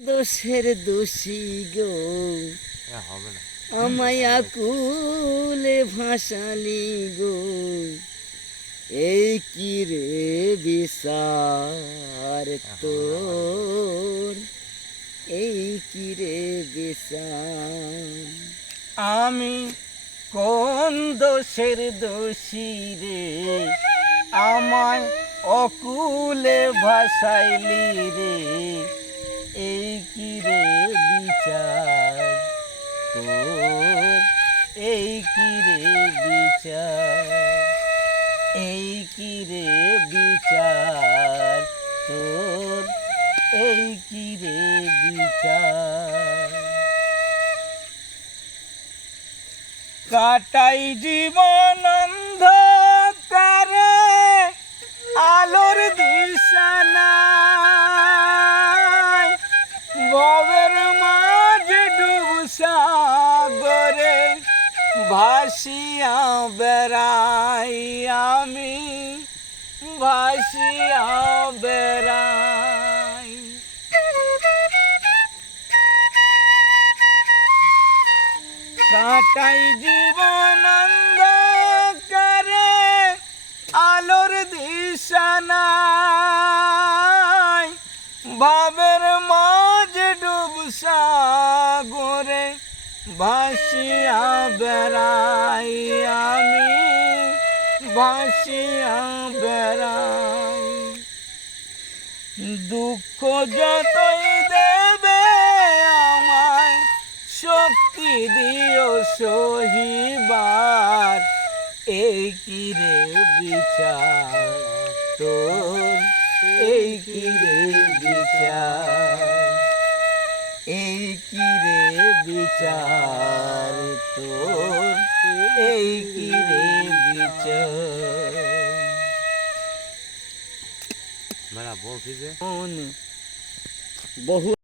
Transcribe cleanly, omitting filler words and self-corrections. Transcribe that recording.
দোষের দোষী গো হবে না আমায় আকুলে ভাসালি গো, এই কি রে বিচার তোর, এই কি রে বিচার। আমি কোন দোষের দোষী রে, আমায় অকুলে ভাসাইলি রে, এই কি রে বিচার তোর, এই কি রে বিচার, এই কি রে বিচার তোর, এই কি রে বিচার। কাটাই জীবন অন্ধকারে, আলোর দিশা নাই, ভবের মাঝে ডুব সাগরে ভাসিয়া বেড়াই, আমি ভাসিয়া বেড়াই। কাটাই জীবন অন্ধকারে, আলোর দিশা নাই, ভাবের মাঝে ডুব সাগরে ভাসিয়া বেড়াই, আমি ভাসিয়া বেড়াই। দুঃখ যতই দেবে আমায়, শক্তি দিও সহিবার, এই কি রে বিচার তোর, এই কি রে বিচার, এই কি রে বিচার তোর, এই কি রে বিচার। মেলা বলছি যে বহু